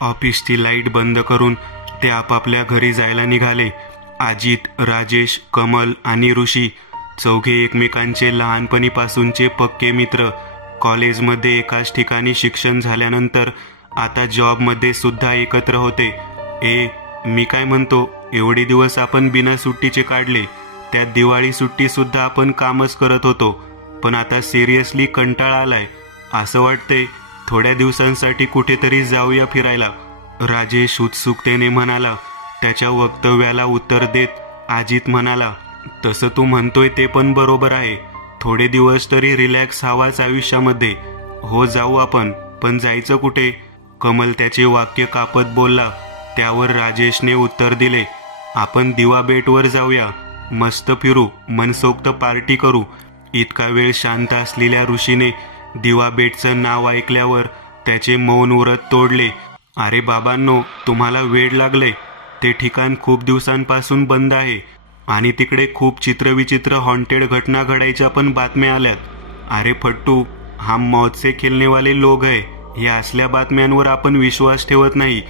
ऑफिसची लाईट बंद करून ते आपापल्या घरी जायला निघाले. अजित, राजेश, कमल आणि ऋषी चौघे एकमेकांचे लहानपणीपासूनचे पक्के मित्र. कॉलेजमध्ये एकाच ठिकाणी शिक्षण झाल्यानंतर आता जॉबमध्ये सुद्धा एकत्र होते. मी काय म्हणतो, एवढे दिवस आपण बिना सुट्टीचे काढले, त्यात दिवाळी सुट्टी सुद्धा आपण कामच करत होतो. पण आता सिरियसली कंटाळा आलाय. असं वाटतंय थोड्या दिवसांसाठी कुठेतरी जाऊया फिरायला, राजेश उत्सुकतेने म्हणाला. त्याच्या वक्तव्याला उत्तर देत अजित म्हणाला, तसं तू म्हणतोय ते पण बरोबर आहे. थोडे दिवस तरी रिलॅक्स हवाच आयुष्यामध्ये. हो जाऊ आपण, पण जायचं कुठे? कमल त्याचे वाक्य कापत बोलला. त्यावर राजेशने उत्तर दिले, आपण दिवा बेटवर जाऊया, मस्त फिरू, मनसोक्त पार्टी करू. इतका वेळ शांत असलेल्या ऋषीने दिवा बेटचं नाव ऐकल्यावर त्याचे मौन व्रत तोडले. अरे बाबांनो, तुम्हाला वेड लागले. ते ठिकाण खूप दिवसांपासून बंद आहे आणि तिकडे खूप चित्रविचित्र हॉन्टेड घटना घडायच्या पण बातम्या आल्यात. अरे फट्टू, हम मौत से खेलने वाले लोग है. या असल्या बातम्यांवर आपण विश्वास ठेवत नाही,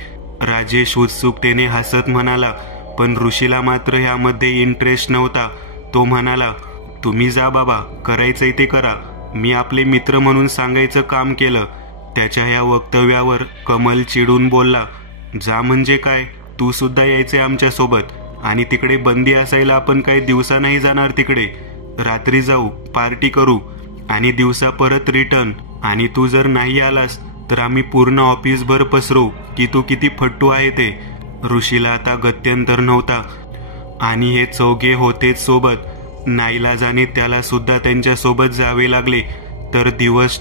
राजेश उत्सुकतेने हसत म्हणाला. पण ऋषीला मात्र ह्यामध्ये इंटरेस्ट नव्हता. तो म्हणाला, तुम्ही जा बाबा, करायचंय ते करा. मी आपले मित्र म्हणून सांगायचं काम केलं. त्याच्या ह्या वक्तव्यावर कमल चिडून बोलला, जा म्हणजे काय, तू सुद्धा यायचंय आमच्यासोबत. आणि तिकडे बंदी असायला आपण काही दिवसा नाही जाणार तिकडे. रात्री जाऊ, पार्टी करू आणि दिवसा परत रिटर्न. आणि तू जर नाही आलास तर आम्ही पूर्ण ऑफिसभर पसरू की तू किती फट्टू आहे ते. ऋषीला आता गत्यंतर नव्हता आणि हे चौघे होतेच सोबत. नाईलाजाने त्याला सुद्धा त्यांच्यासोबत जावे लागले. तर दिवस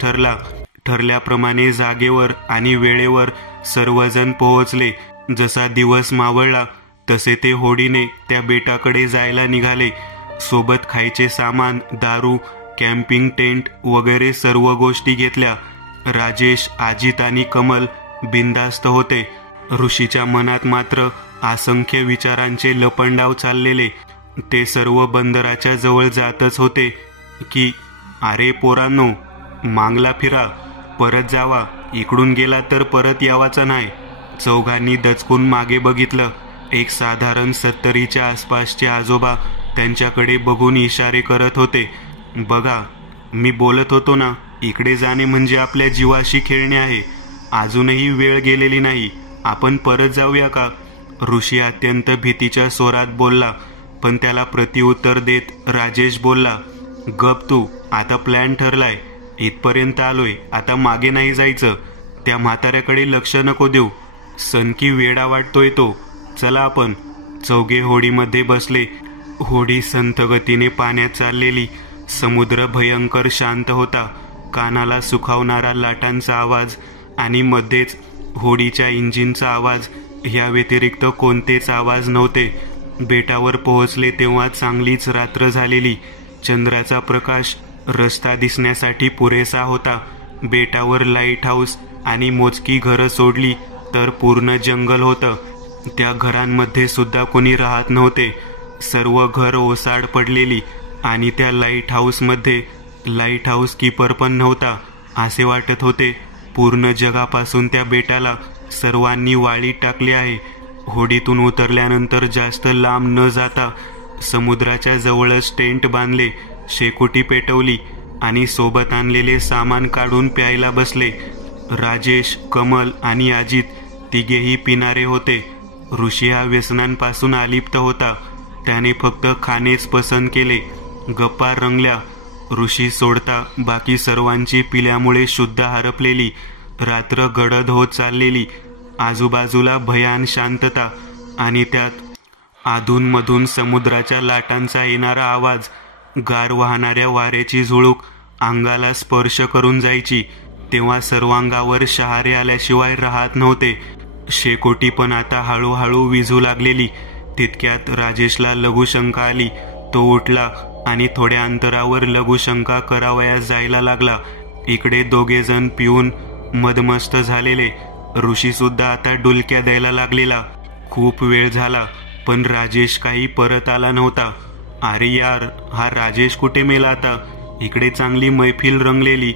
ठरल्याप्रमाणे जागेवर आणि वेळेवर सर्वजण पोहोचले. जसा दिवस मावळला तसे ते होडीने त्या बेटाकडे जायला निघाले. सोबत खायचे सामान, दारू, कॅम्पिंग टेंट वगैरे सर्व गोष्टी घेतल्या. राजेश, अजित आणि कमल बिनधास्त होते. ऋषीच्या मनात मात्र असंख्य विचारांचे लपंडाव चाललेले. ते सर्व बंदराच्या जवळ जातच होते की अरे पोरांनो, मागला फिरा, परत जावा, इकडून गेला तर परत यावाचा नाही. चौघांनी दचकून मागे बघितलं. एक साधारण 70च्या आसपासचे आजोबा त्यांच्याकडे बघून इशारे करत होते. बघा, मी बोलत होतो ना, इकडे जाणे म्हणजे आपल्या जीवाशी खेळणे आहे. अजूनही वेळ गेलेली नाही, आपण परत जाऊया का? ऋषी अत्यंत भीतीच्या स्वरात बोलला. पण त्याला प्रत्युत्तर देत राजेश बोलला, गप तू, आता प्लॅन ठरलाय, इथपर्यंत आलोय, आता मागे नाही जायचं. त्या म्हाताऱ्याकडे लक्ष नको देऊ, सनकी वेडा वाटतोय तो. चला आपण. चौघे होडीमध्ये बसले. होडी संथ गतीने पाण्यात चाललेली. समुद्र भयंकर शांत होता. कानाला सुखावणारा लाटांचा आवाज आणि मध्येच होडीच्या इंजिनचा आवाज, ह्या व्यतिरिक्त कोणतेच आवाज नव्हते. बेटावर पोहोचले तेव्हा चांगलीच रात्र झालेली. चंद्राचा प्रकाश रस्ता दिसण्यासाठी पुरेसा होता. बेटावर लाईट हाऊस आणि मोजकी घरं सोडली तर पूर्ण जंगल होतं. त्या घरांमध्ये सुद्धा कोणी राहत नव्हते. सर्व घर ओसाड पडलेली. आणि त्या लाईट हाऊसमध्ये लाईट हाऊस कीपर पण नव्हता. असे वाटत होते पूर्ण जगापासून त्या बेटाला सर्वांनी वाळीत टाकले आहे. होडीतून उतरल्यानंतर जास्त लांब न जाता समुद्राच्या जवळच टेंट बांधले, शेकोटी पेटवली आणि सोबत आणलेले सामान काढून प्यायला बसले. राजेश, कमल आणि अजित तिघेही पिणारे होते. ऋषी हा व्यसनांपासून अलिप्त होता. त्याने फक्त खाणेच पसंत केले. गप्पा रंगल्या. ऋषी सोडता बाकी सर्वांची पिल्यामुळे शुद्ध हरपलेली रात्र गडद होत चाललेली. आजूबाजूला भयान शांतता आणि त्यात अधूनमधून समुद्राच्या लाटांचा येणारा आवाज, गार वाहणाऱ्या वाऱ्याची झुळूक अंगाला स्पर्श करून जायची. तेव्हा सर्वांगावर शहारे आल्याशिवाय राहत नव्हते. शेकोटी पण आता हळूहळू विझू लागलेली. तितक्यात राजेशला लघुशंका आली. तो उठला आणि थोड्या अंतरावर लघुशंका करावयास जायला लागला. इकडे दोघेजण पिऊन मदमस्त झालेले. ऋषी सुद्धा आता डुलक्या द्यायला लागलेला. खूप वेळ झाला पण राजेश काही परत आला नव्हता. अरे यार, हा राजेश कुठे मेला आता? इकडे चांगली मैफिल रंगलेली.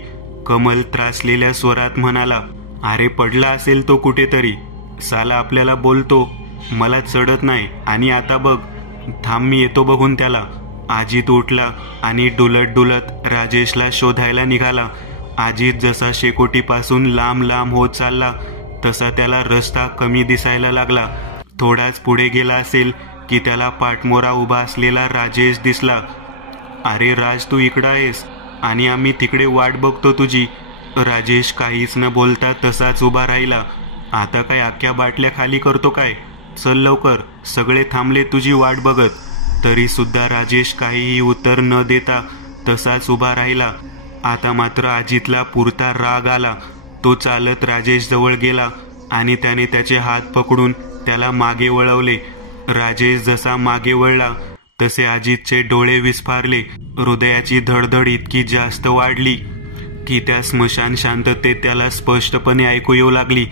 कमल त्रासलेल्या स्वरात म्हणाला, अरे पडला असेल तो कुठेतरी. साला आपल्याला बोलतो मला चढत नाही आणि आता बघ, थांब मी येतो बघून त्याला. अजित उठला आणि डुलत डुलत राजेशला शोधायला निघाला. अजित जसा शेकोटीपासून लांब लांब होत चालला तसा त्याला रस्ता कमी दिसायला लागला. थोडाच पुढे गेला असेल की त्याला पाठमोरा उभा असलेला राजेश दिसला. अरे राज, तू इकडं आहेस आणि आम्ही तिकडे वाट बघतो तुझी. राजेश काहीच न बोलता तसाच उभा राहिला. आता काय अख्ख्या बाटल्या खाली करतो काय? चल लवकर, सगळे थांबले तुझी वाट बघत. तरी सुद्धा राजेश काहीही उत्तर न देता तसाच उभा राहिला. आता मात्र अजितला पुरता राग आला. तो चालत राजेश जवळ गेला आणि त्याने त्याचे हात पकडून त्याला मागे वळवले. राजेश जसा मागे वळला तसे अजितचे डोळे विस्फारले. हृदयाची धडधड इतकी जास्त वाढली की त्या स्मशान शांततेत त्याला स्पष्टपणे ऐकू येऊ लागली.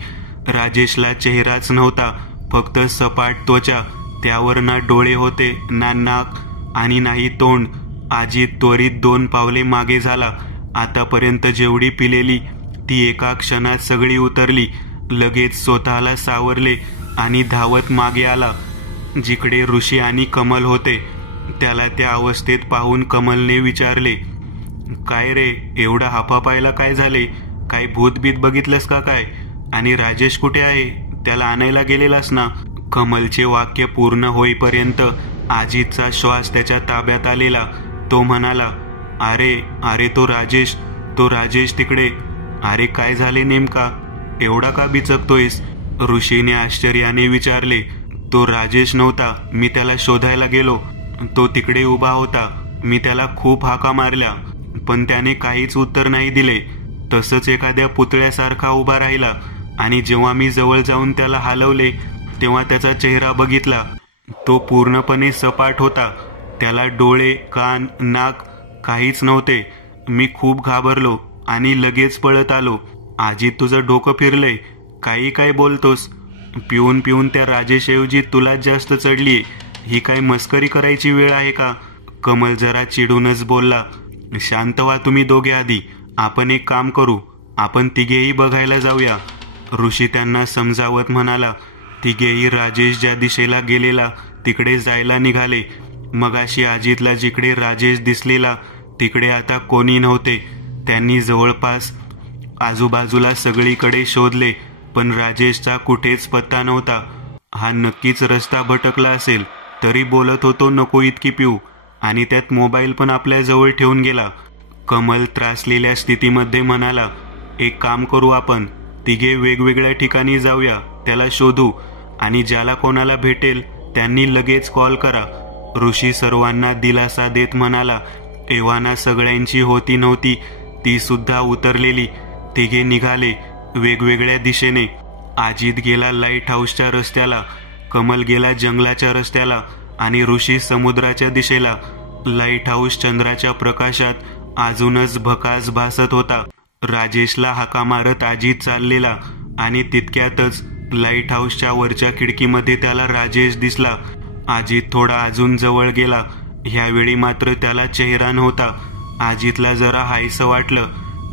राजेशला चेहराच नव्हता, फक्त सपाट त्वचा. त्यावर ना डोळे होते, ना नाक आणि नाही तोंड. अजित त्वरित 2 पावले मागे झाला. आतापर्यंत जेवढी पिलेली ती एका क्षणात सगळी उतरली. लगेच स्वतःला सावरले आणि धावत मागे आला. जिकडे ऋषी आणि कमल होते त्याला त्या अवस्थेत पाहून कमलने विचारले, काय रे, एवढा हापापायला काय झाले? काय भूतबीत बघितलंस का काय? आणि राजेश कुठे आहे? त्याला आणायला गेलेलास ना? कमलचे वाक्य पूर्ण होईपर्यंत अजितचा श्वास त्याच्या ताब्यात आलेला. तो म्हणाला, अरे अरे तो राजेश तिकडे. अरे काय झाले नेमका? एवढा का बिचकतोयस? ऋषीने आश्चर्याने विचारले. तो राजेश नव्हता, मी त्याला शोधायला गेलो. तो तिकडे उभा होता. मी त्याला खूप हाका मारल्या पण त्याने काहीच उत्तर नाही दिले. तसंच एखाद्या पुतळ्यासारखा उभा राहिला आणि जेव्हा मी जवळ जाऊन त्याला हलवले तेव्हा त्याचा चेहरा बघितला. तो पूर्णपणे सपाट होता. त्याला डोळे, कान, नाक काहीच नव्हते. मी खूप घाबरलो आणि लगेच पळत आलो. अजित, तुझं डोकं फिरलंय? काही काय बोलतोस? पिऊन पिऊन त्या राजेशऐवजी तुलाच जास्त चढलीये. ही काय मस्करी करायची वेळ आहे का? कमल जरा चिडूनच बोलला. शांत व्हा तुम्ही दोघे आधी. आपण एक काम करू, आपण तिघेही बघायला जाऊया. ऋषी त्यांना समजावत म्हणाला. तिघेही राजेश ज्या दिशेला गेलेला तिकडे जायला निघाले. मगाशी अजितला जिकडे राजेश दिसलेला तिकडे आता कोणी नव्हते. त्यांनी जवळपास आजूबाजूला सगळीकडे शोधले पण राजेशचा कुठेच पत्ता नव्हता. हा नक्कीच रस्ता भटकला असेल. तरी बोलत होतो नको इतकी पिऊ, आणि त्यात मोबाईल पण आपल्या जवळ ठेवून गेला. कमल त्रासलेल्या स्थितीमध्ये म्हणाला, एक काम करू, आपण तिघे वेगवेगळ्या ठिकाणी जाऊया, त्याला शोधू आणि ज्याला कोणाला भेटेल त्यांनी लगेच कॉल करा. ऋषी सर्वांना दिलासा देत म्हणाला. एव्हाना सगळ्यांची होती नव्हती ती सुद्धा उतरलेली. तिघे निघाले वेगवेगळ्या दिशेने. अजित गेला लाईट हाऊसच्या रस्त्याला, कमल गेला जंगलाच्या रस्त्याला आणि ऋषी समुद्राच्या दिशेला. लाईट हाऊस चंद्राच्या प्रकाशात अजूनच भकास भासत होता. राजेशला हाका मारत अजित चाललेला आणि तितक्यातच लाईट हाऊसच्या वरच्या खिडकीमध्ये त्याला राजेश दिसला. अजित थोडा अजून जवळ गेला. ह्यावेळी मात्र त्याला चेहरा नव्हता. अजितला जरा हायसं वाटलं.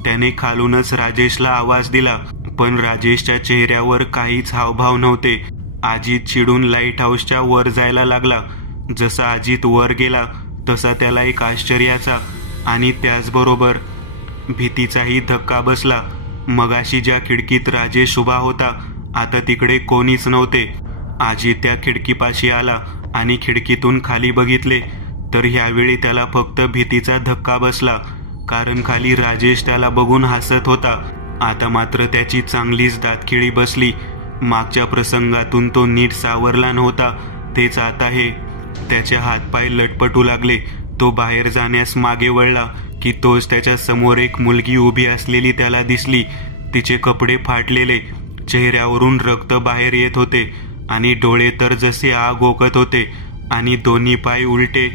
त्याने खालूनच राजेशला आवाज दिला पण राजेशच्या चेहऱ्यावर काहीच हावभाव नव्हते. अजित चिडून लाईट हाऊसच्या वर जायला लागला. जसा अजित वर गेला तसा त्याला एक आश्चर्याचा आणि त्याचबरोबर भीतीचाही धक्का बसला. मगाशी ज्या खिडकीत राजेश उभा होता आता तिकडे कोणीच नव्हते. अजित त्या खिडकीपाशी आला आणि खिडकीतून खाली बघितले तर ह्यावेळी त्याला फक्त भीतीचा धक्का बसला, कारण खाली राजेश त्याला बघून हसत होता. आता मात्र त्याची चांगलीच दातखिळी बसली. मागच्या प्रसंगातून तो नीट सावरला नव्हता तेच आता हे. त्याचे हातपाय लटपटू लागले. तो बाहेर जाण्यास मागे वळला की तोच त्याच्या समोर एक मुलगी उभी असलेली त्याला दिसली. तिचे कपडे फाटलेले, चेहऱ्यावरून रक्त बाहेर येत होते आणि डोळे तर जसे आग ओकत होते आणि दोन्ही पाय उलटे.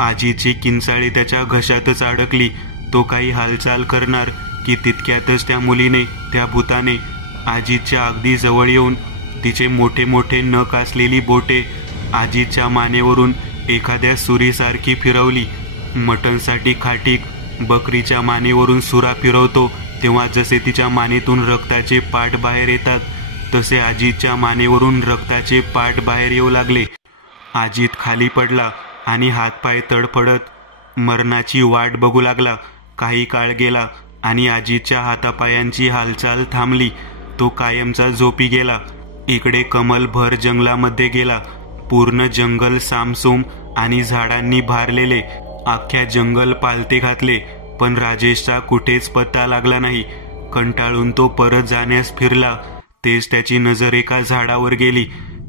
आजीची किंचाळी त्याच्या घशातच अडकली. तो काही हालचाल करणार की तितक्यातच त्या मुलीने, त्या भूताने आजीच्या अगदी जवळ येऊन तिचे मोठे मोठे नख असलेली बोटे आजीच्या मानेवरून एखाद्या सुरीसारखी फिरवली. मटणसाठी खाटीक बकरीच्या मानेवरून सुरा फिरवतो तेव्हा जसे तिच्या मानेतून रक्ताचे पाट बाहेर येतात तसे अजितच्या मानेवरून रक्ताचे पाट बाहेर येऊ लागले. अजित खाली पडला आणि हातपाय तडफडत मरणाची वाट बघू लागला. काही काळ गेला आणि अजितच्या हातापायांची हालचाल थांबली. तो कायमचा झोपी गेला. इकडे कमल भर जंगलामध्ये गेला. पूर्ण जंगल सामसूम आणि झाडांनी भारलेले. अख्ख्या जंगल पालथे घातले, पण राजेशचा कुठेच पत्ता लागला नाही. कंटाळून तो परत जाण्यास फिरला. तेच त्याची नजर एका झाडावर गेली.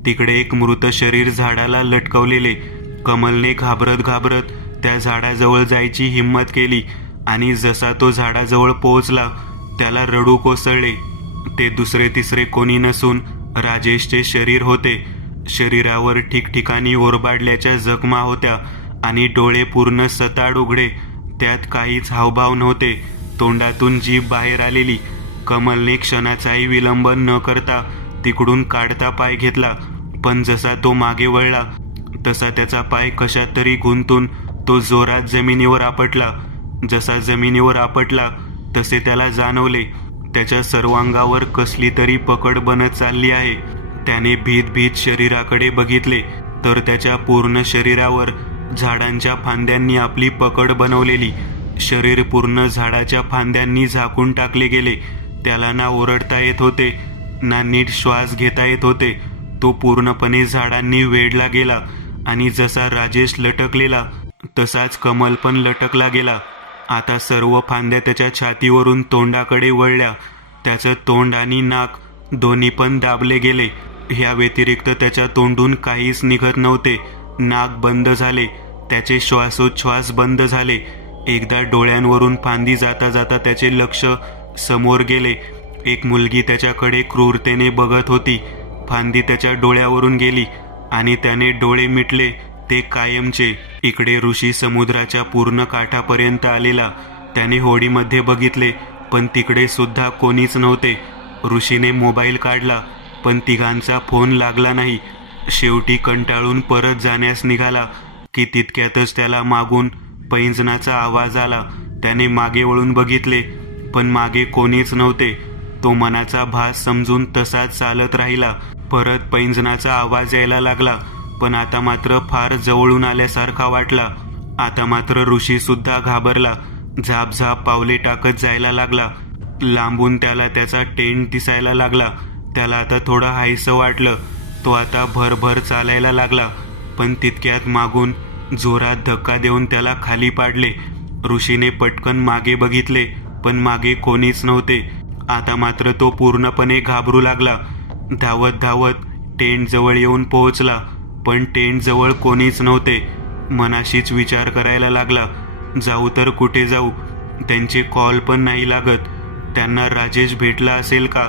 तिकडे एक मृत शरीर झाडाला लटकवलेले. कमलने घाबरत घाबरत त्या झाडाजवळ जायची हिम्मत केली आणि जसा तो झाडाजवळ पोहोचला त्याला रडू कोसळले. ते दुसरे तिसरे कोणी नसून राजेशचे शरीर होते. शरीरावर ठिकठिकाणी ओरबाडल्याच्या जखमा होत्या आणि डोळे पूर्ण सताड उघडे. त्यात काहीच हावभाव नव्हते. तोंडातून जीभ बाहेर आलेली. कमलने क्षणाचाही विलंब न करता तिकडून काढता पाय घेतला, पण जसा तो मागे वळला तसा त्याचा पाय कशात तरी गुंतून तो जोरात जमिनीवर आपटला. जसा जमिनीवर आपटला तसे त्याला जाणवले त्याच्या सर्वांगावर कसली तरी पकड बनत चालली आहे. त्याने भीत भीत शरीराकडे बघितले तर त्याच्या पूर्ण शरीरावर झाडांच्या फांद्यांनी आपली पकड बनवलेली. शरीर पूर्ण झाडाच्या फांद्यांनी झाकून टाकले गेले. त्याला ना ओरडता येत होते ना नीट श्वास घेता येत होते. तो पूर्णपणे झाडांनी वेढला गेला आणि जसा राजेश लटकलेला तसाच कमल पण लटकला गेला. आता सर्व फांद्या त्याच्या छातीवरून तोंडाकडे वळल्या. त्याचं तोंड आणि नाक दोन्ही पण दाबले गेले. ह्या व्यतिरिक्त त्याच्या तोंडून काहीच निघत नव्हते. नाक बंद झाले. त्याचे श्वासोच्छ्वास बंद झाले. एकदा डोळ्यांवरून फांदी जाता जाता त्याचे लक्ष समोर गेले. एक मुलगी त्याच्याकडे क्रूरतेने बघत होती. फांदी त्याच्या डोळ्यावरून गेली आणि त्याने डोळे मिटले ते कायमचे. इकडे ऋषी समुद्राच्या पूर्ण काठापर्यंत आलेला. त्याने होडीमध्ये बघितले, पण तिकडे सुद्धा कोणीच नव्हते. ऋषीने मोबाईल काढला, पण तिघांचा फोन लागला नाही. शेवटी कंटाळून परत जाण्यास निघाला की तितक्यातच त्याला मागून पैंजणाचा आवाज आला. त्याने मागे वळून बघितले, पण मागे कोणीच नव्हते. तो मनाचा भास समजून तसाच चालत राहिला. परत पैंजणाचा आवाज यायला लागला, पण आता मात्र फार जवळून आल्यासारखा वाटला. आता मात्र ऋषी सुद्धा घाबरला. झापझाप पावले टाकत जायला लागला. लांबून त्याला त्याचा टेंट दिसायला लागला. त्याला आता थोडं हायसं वाटलं. तो आता भरभर चालायला लागला, पण तितक्यात मागून जोरात धक्का देऊन त्याला खाली पाडले. ऋषीने पटकन मागे बघितले, पण मागे कोणीच नव्हते. आता मात्र तो पूर्णपणे घाबरू लागला. धावत धावत टेंट जवळ येऊन पोहोचला, पण टेंट जवळ कोणीच नव्हते. मनाशीच विचार करायला लागला, जाऊ तर कुठे जाऊ? त्यांचे कॉल पण नाही लागत. त्यांना राजेश भेटला असेल का?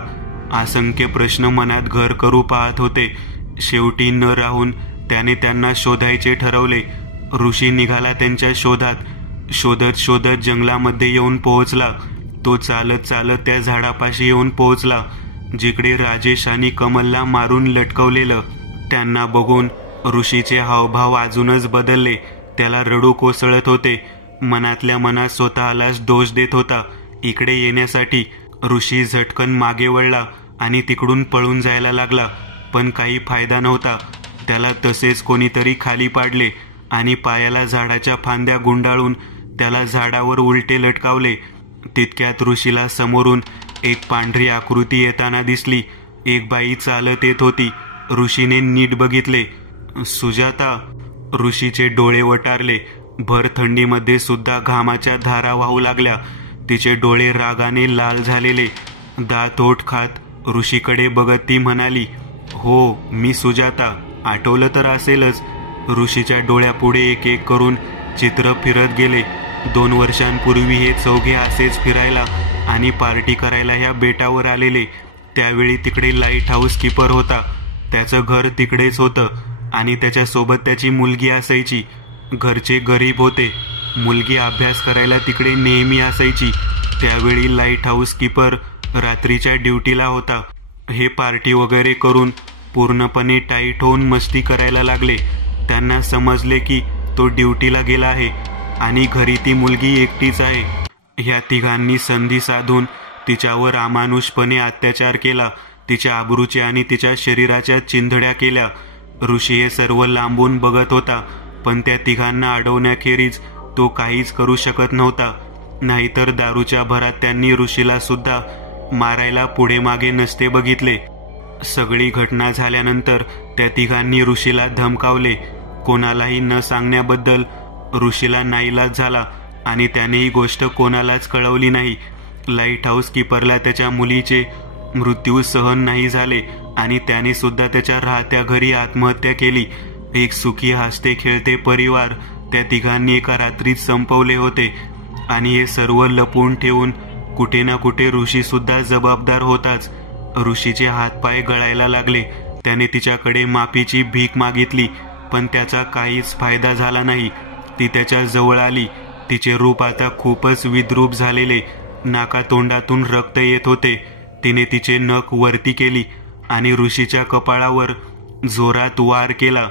असंख्य प्रश्न मनात घर करू पाहत होते. शेवटी न राहून त्याने त्यांना शोधायचे ठरवले. ऋषी निघाला त्यांच्या शोधात. शोधत शोधत जंगलामध्ये येऊन पोहोचला. तो चालत चालत त्या झाडापाशी येऊन पोहोचला जिकडे राजेश आणि कमलला मारून लटकवलेलं. त्यांना बघून ऋषीचे हावभाव अजूनच बदलले. त्याला रडू कोसळत होते. मनातल्या मनात स्वतःलाच दोष देत होता. इकडे येण्यासाठी ऋषी झटकन मागे वळला आणि तिकडून पळून जायला लागला, पण काही फायदा नव्हता. त्याला तसेच कोणीतरी खाली पाडले आणि पायाला झाडाच्या फांद्या गुंडाळून त्याला झाडावर उलटे लटकावले. तितक्यात ऋषीला समोरून एक पांढरी आकृती येताना दिसली. एक बाई चालत येत होती. ऋषीने नीट बघितले. सुजाता. ऋषीचे डोळे वटारले. भर थंडीमध्ये सुद्धा घामाच्या धारा वाहू लागल्या. तिचे डोळे रागाने लाल झालेले. दात ओठ खात ऋषीकडे बघत ती म्हणाली, हो, मी सुजाता. आठवलं तर असेलच. ऋषीच्या डोळ्यापुढे एक एक करून चित्र फिरत गेले. 2 वर्षांपूर्वी हे चौघे असेच फिरायला आणि पार्टी करायला ह्या बेटावर आलेले. त्यावेळी तिकडे लाईट हाऊस कीपर होता. त्याचं घर तिकडेच होतं आणि त्याच्यासोबत त्याची मुलगी असायची. घरचे गरीब होते. मुलगी अभ्यास करायला तिकडे नेहमी असायची. त्यावेळी लाईट हाऊस कीपर रात्रीच्या ड्युटीला होता. हे पार्टी वगैरे करून पूर्णपणे टाईट होऊन मस्ती करायला लागले. त्यांना समजले की तो ड्युटीला गेला आहे आणि घरी ती मुलगी एकटीच आहे. ह्या तिघांनी संधी साधून तिच्यावर अमानुषपणे अत्याचार केला. तिच्या आबरूच्या आणि तिच्या शरीराच्या चिंधड्या केल्या. ऋषी हे सर्व लांबून बघत होता, पण त्या तिघांना अडवण्याखेरीज तो काहीच करू शकत नव्हता. नाहीतर दारूच्या भरात त्यांनी ऋषीला सुद्धा मारायला पुढे मागे नसते बघितले. सगळी घटना झाल्यानंतर त्या तिघांनी ऋषीला धमकावले. कोणालाही न सांगण्याबद्दल ऋषीला नाईलाज झाला आणि त्याने ही गोष्ट कोणालाच कळवली नाही. लाईट हाऊस कीपरला त्याच्या मुलीचे मृत्यू सहन नाही झाले आणि त्याने सुद्धा त्याच्या राहत्या घरी आत्महत्या केली. एक सुखी हसते खेळते परिवार त्या तिघांनी एका रात्रीत संपवले होते. आणि हे सर्व लपवून ठेवून कुठे ना कुठे ऋषी सुद्धा जबाबदार होताच. ऋषीचे हातपाय गळायला लागले. त्याने तिच्याकडे माफीची भीक मागितली, पण त्याचा काहीच फायदा झाला नाही. ती त्याच्या जवळ आली. तिचे रूप आता खूपच विद्रूप झालेले, नाकातोंडातून रक्त येत होते. तिने तिचे नख वरती केली आणि ऋषीच्या कपाळावर जोरात वार केला.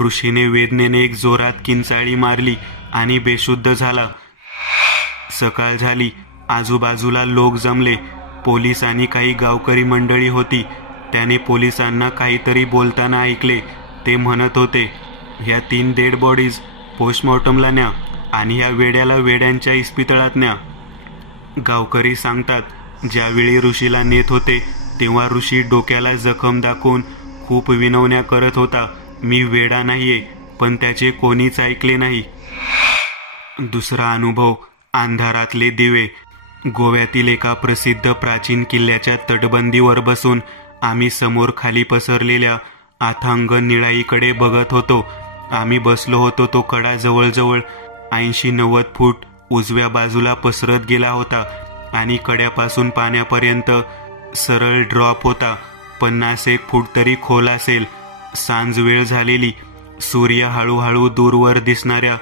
ऋषीने वेदनेने एक जोरात किंचाळी मारली आणि बेशुद्ध झाला. सकाळ झाली. आजूबाजूला लोक जमले. पोलीस आणि काही गावकरी मंडळी होती. त्याने पोलिसांना काहीतरी बोलताना ऐकले. ते म्हणत होते, ह्या 3 डेड बॉडीज पोस्टमॉर्टमला न्या आणि ह्या वेड्याला वेड्यांच्या इस्पितळात न्या. गावकरी सांगतात, ज्यावेळी ऋषीला नेत होते तेव्हा ऋषी डोक्याला जखम दाखवून खूप विनवण्या करत होता. मी वेडा नाहीये, पण त्याचे कोणीच ऐकले नाही. दुसरा अनुभव, अंधारातले दिवे. गोव्यातील एका प्रसिद्ध प्राचीन किल्ल्याच्या तटबंदीवर बसून आम्ही समोर खाली पसरलेल्या अथांग निळाईकडे बघत होतो. आम्ही बसलो होतो तो कडा जवळजवळ 80-90 फूट उजव्या बाजूला पसरत गेला होता आणि कड्यापासून पाण्यापर्यंत सरळ ड्रॉप होता. 50-1 फूट तरी खोल असेल. सांज वेळ झालेली. सूर्य हळूहळू दूरवर दिसणाऱ्या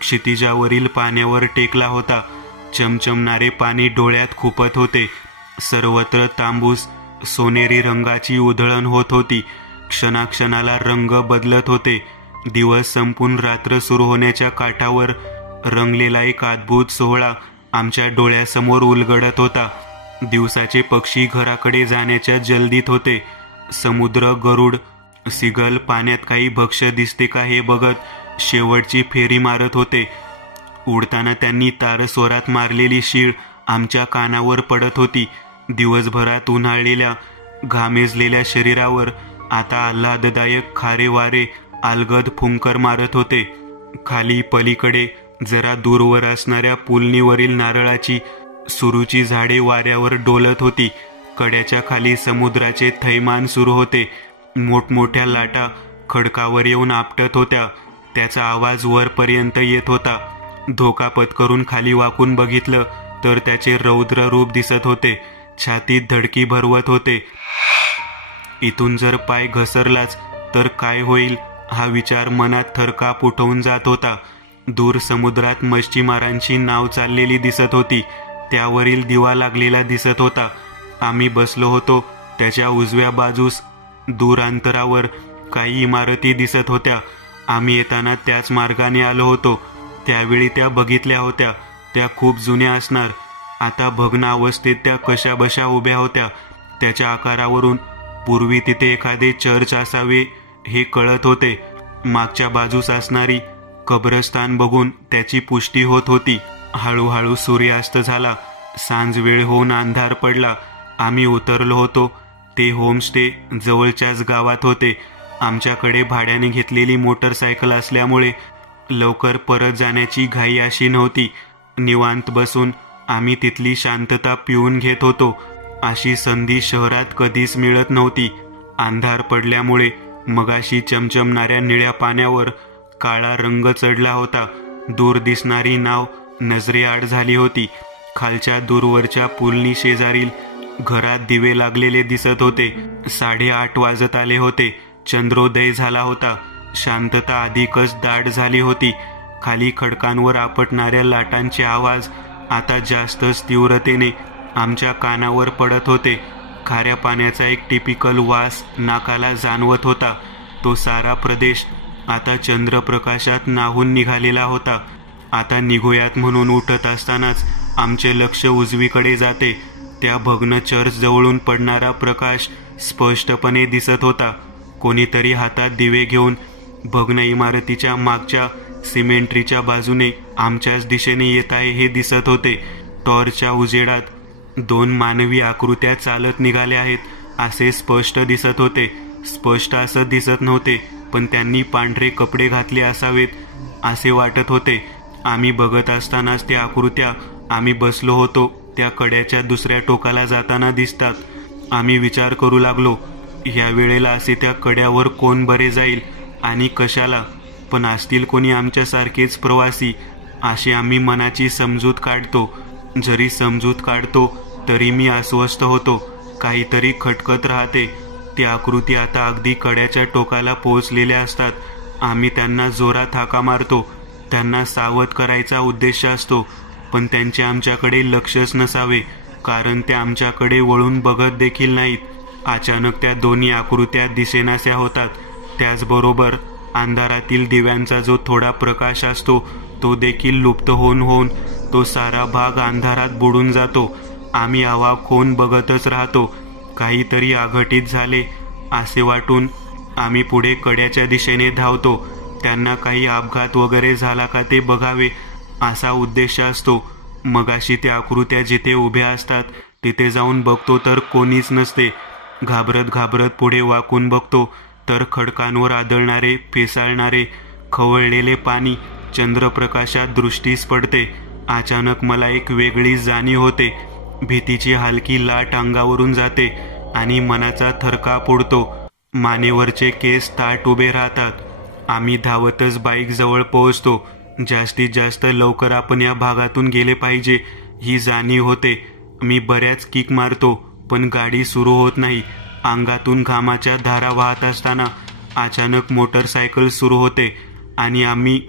क्षितिजावरील पाण्यावर टेकला होता. चमचमणारे पाणी डोळ्यात खुपत होते. सर्वत्र तांबूस सोनेरी रंगाची उधळण होत होती. क्षणाक्षणाला रंग बदलत होते. दिवस संपून रात्र सुरू होण्याच्या काठावर रंगलेला एक अद्भुत सोहळा आमच्या डोळ्यासमोर उलगडत होता. दिवसाचे पक्षी घराकडे जाण्याच्या जल्दीत होते. समुद्र, गरुड, सिगल पाण्यात काही भक्ष्य दिसते का हे बघत शेवटची फेरी मारत होते. उडताना त्यांनी तारस्वरात मारलेली शीळ आमच्या कानावर पडत होती. दिवसभरात उन्हाळलेल्या घामेजलेल्या शरीरावर आता आल्हाददायक खारे वारे अलगद फुंकर मारत होते. खाली पलीकडे जरा दूरवर असणाऱ्या पुलनीवरील नारळाची सुरूची झाडे वाऱ्यावर डोलत होती. कड्याच्या खाली समुद्राचे थैमान सुरू होते. मोठमोठ्या लाटा खडकावर येऊन आपटत होत्या. त्याचा आवाज वरपर्यंत येत होता. धोका पत्करून खाली वाकून बघितलं तर त्याचे रौद्र रूप दिसत होते. छातीत धडकी भरवत होते. इथून जर पाय घसरलाच तर काय होईल हा विचार मनात थरकाप उठवून जात होता. दूर समुद्रात मच्छीमारांची नाव चाललेली दिसत होती. त्यावरील दिवा लागलेला दिसत होता. आम्ही बसलो होतो त्याच्या उजव्या बाजूस दूर अंतरावर काही इमारती दिसत होत्या. आम्ही येताना त्याच मार्गाने आलो होतो. त्यावेळी त्या बघितल्या होत्या. त्या खूप जुन्या असणार. आता भग्न अवस्थेत त्या कशाबशा उभ्या होत्या. त्याच्या आकारावरून पूर्वी तिथे एखादे चर्च असावे हे कळत होते. मागच्या बाजूस असणारी कब्रस्तान बघून त्याची पुष्टी होत होती. हळूहळू सूर्यास्त झाला. सांज वेळ होऊन अंधार पडला. आम्ही उतरलो होतो. ते होमस्टे जवळच्याच गावात होते. आमच्याकडे भाड्याने घेतलेली मोटरसायकल असल्यामुळे लवकर परत जाण्याची घाई अशी नव्हती. निवांत बसून आम्ही तिथली शांतता पिऊन घेत होतो. अशी संधी शहरात कधीच मिळत नव्हती. अंधार पडल्यामुळे मगाशी चमचमणाऱ्या निळ्या पाण्यावर काळा रंग चढला होता. दूर दिसणारी नाव नजरेआड झाली होती. खालच्या दूरवरच्या पुलनी शेजारील घरात दिवे लागलेले दिसत होते. 8:30 वाजत आले होते. चंद्रोदय झाला होता. शांतता अधिकच दाट झाली होती. खाली खडकांवर आपटणाऱ्या लाटांचे आवाज आता जास्तच तीव्रतेने आमच्या कानावर पडत होते. खाऱ्या पाण्याचा एक टिपिकल वास नाकाला जाणवत होता. तो सारा प्रदेश आता चंद्रप्रकाशात न्हाऊन निघालेला होता. आता निघूयात म्हणून उठत असतानाच आमचे लक्ष उजवीकडे जाते. त्या भग्न चर्च जवळून पडणारा प्रकाश स्पष्टपणे दिसत होता. कोणीतरी हातात दिवे घेऊन भग्न इमारतीच्या मागच्या सिमेंट्रीच्या बाजूने आमच्याच दिशेने येत आहे हे दिसत होते. टॉर्चच्या उजेडात 2 मानवी आकृत्या चालत निघाल्या आहेत असे स्पष्ट दिसत होते. स्पष्ट असं दिसत नव्हते, पण त्यांनी पांढरे कपडे घातले असावेत असे वाटत होते. आम्ही बघत असतानाच त्या आकृत्या आम्ही बसलो होतो त्या कड्याच्या दुसऱ्या टोकाला जाताना दिसतात. आम्ही विचार करू लागलो, या वेळेला असे त्या कड्यावर कोण बरे जाईल आणि कशाला? पण असतील कोणी आमच्यासारखेच प्रवासी अशी आम्ही मनाची समजूत काढतो. जरी समजूत काढतो तरी मी अस्वस्थ होतो. काहीतरी खटकत राहते. ती आकृती आता अगदी कड्याच्या टोकाला पोहोचलेल्या असतात. आम्ही त्यांना जोरात हाका मारतो. त्यांना सावध करायचा उद्देश असतो, पण त्यांचे आमच्याकडे लक्षच नसावे, कारण ते आमच्याकडे वळून बघत देखील नाहीत. अचानक त्या दोन्ही आकृत्या दिसेनाशा होतात. त्याचबरोबर अंधारातील दिव्यांचा जो थोडा प्रकाश असतो तो देखील लुप्त होऊन तो सारा भाग अंधारात बुडून जातो. आम्ही अवाक होऊन बघतच राहतो. काहीतरी अघटित झाले असे वाटून आम्ही पुढे कड्याच्या दिशेने धावतो. त्यांना काही अपघात वगैरे झाला का ते बघावे असा उद्देश असतो. मगाशी त्या आकृत्या जिथे उभ्या असतात तिथे जाऊन बघतो तर कोणीच नसते. घाबरत पुढे वाकून बघतो तर खडकांवर आदळणारे फेसाळणारे खवळलेले पाणी चंद्रप्रकाशात दृष्टीस पडते. अचानक मला एक वेगळी जाणीव होते. भीतीची हलकी लाट अंगावरून जाते आणि मनाचा थरकाप उडतो. मानेवरचे केस ताठ उभे राहतात. आम्ही धावतच बाईक जवळ पोहोचतो. जास्तीत जास्त लवकर आपण या भागातून गेले पाहिजे ही जाणीव होते. मी बऱ्याच किक मारतो, पण गाडी सुरू होत नाही. अंगातून घामाच्या धारा वाहत असताना अचानक मोटरसायकल सुरू होते आणि आम्ही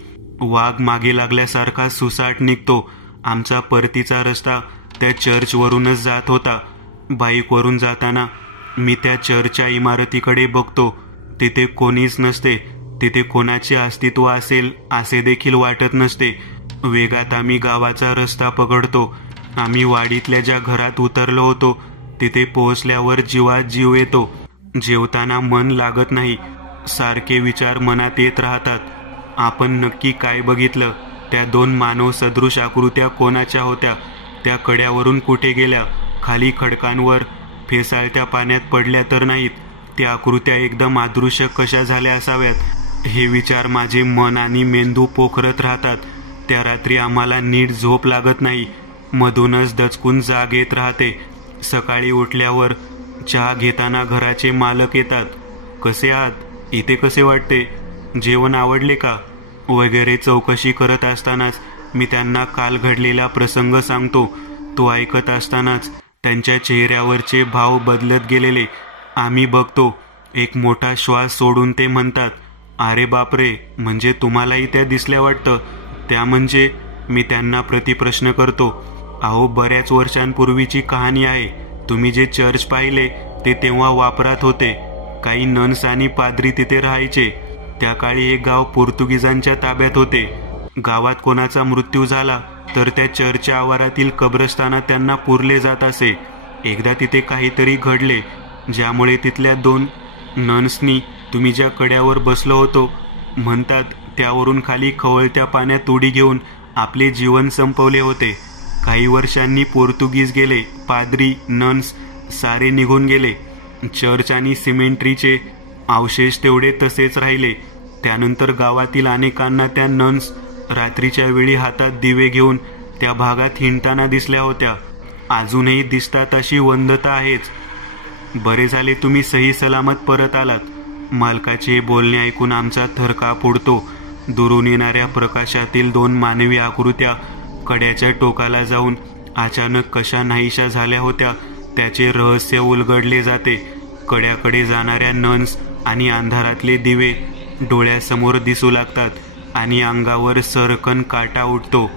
वाघ मागे लागल्यासारखा सुसाट निघतो. आमचा परतीचा रस्ता त्या चर्चवरूनच जात होता. बाईकवरून जाताना मी त्या चर्चच्या इमारतीकडे बघतो. तिथे कोणीच नसते. तिथे कोणाचे अस्तित्व असेल असे देखील वाटत नसते. वेगात आम्ही गावाचा रस्ता पकडतो. आम्ही वाडीतल्या ज्या घरात उतरलो होतो तिथे पोहोचल्यावर जीवात जीव येतो. जेवताना मन लागत नाही. सारखे विचार मनात येत राहतात. आपण नक्की काय बघितलं? त्या 2 मानव सदृश आकृत्या कोणाच्या होत्या? त्या कड्यावरून कुठे गेल्या? खाली खडकांवर फेसाळत्या पाण्यात पडल्या तर नाहीत? त्या आकृत्या एकदम अदृश्य कशा झाल्या असाव्यात हे विचार माझे मन आणि मेंदू पोखरत राहतात. त्या रात्री आम्हाला नीट झोप लागत नाही. मधूनच दचकून जाग येत राहते. सकाळी उठल्यावर चहा घेताना घराचे मालक येतात. कसे आहात? इथे कसे वाटते? जेवण आवडले का? वगैरे चौकशी करत असतानाच मी त्यांना काल घडलेला प्रसंग सांगतो. तो ऐकत असतानाच त्यांच्या चेहऱ्यावरचे भाव बदलत गेलेले आम्ही बघतो. एक मोठा श्वास सोडून ते म्हणतात, अरे बापरे, म्हणजे तुम्हालाही त्या दिसल्या वाटतं? त्या म्हणजे? मी त्यांना प्रतिप्रश्न करतो. अहो, बऱ्याच वर्षांपूर्वीची कहाणी आहे. तुम्ही जे चर्च पाहिले ते तेव्हा वापरात होते. काही नन्स आणि पाद्री तिथे राहायचे. त्या काळी एक गाव पोर्तुगीजांच्या ताब्यात होते. गावात कोणाचा मृत्यू झाला तर त्या चर्चच्या आवारातील कब्रस्तानात त्यांना पुरले जात असे. एकदा तिथे काहीतरी घडले ज्यामुळे तिथल्या 2 नन्सनी तुम्ही ज्या कड्यावर बसलो होतो म्हणतात त्यावरून खाली खवळत्या पाण्यात उडी घेऊन आपले जीवन संपवले होते. काही वर्षांनी पोर्तुगीज गेले. पाद्री, नन्स सारे निघून गेले. चर्च आणि सिमेंट्रीचे अवशेष तेवढे तसेच राहिले. त्यानंतर गावातील अनेकांना त्या नन्स रात्रीच्या वेळी हातात दिवे घेऊन त्या भागात हिंडताना दिसल्या होत्या. अजूनही दिसतात अशी वंदता आहेच. बरे झाले तुम्ही सही सलामत परत आलात. मालकाचे बोलणे ऐकून आमचा थरकाप उडतो. दुरून येणाऱ्या प्रकाशातील 2 मानवी आकृत्या कड्याच्या टोकाला जाऊन अचानक कशा नाहीशा झाल्या होत्या त्याचे रहस्य उलगडले जाते. कड्याकडे जाणाऱ्या नन्स आणि अंधारातले दिवे डोळ्यासमोर दिसू लागतात आणि अंगावर सरकन काटा उठतो.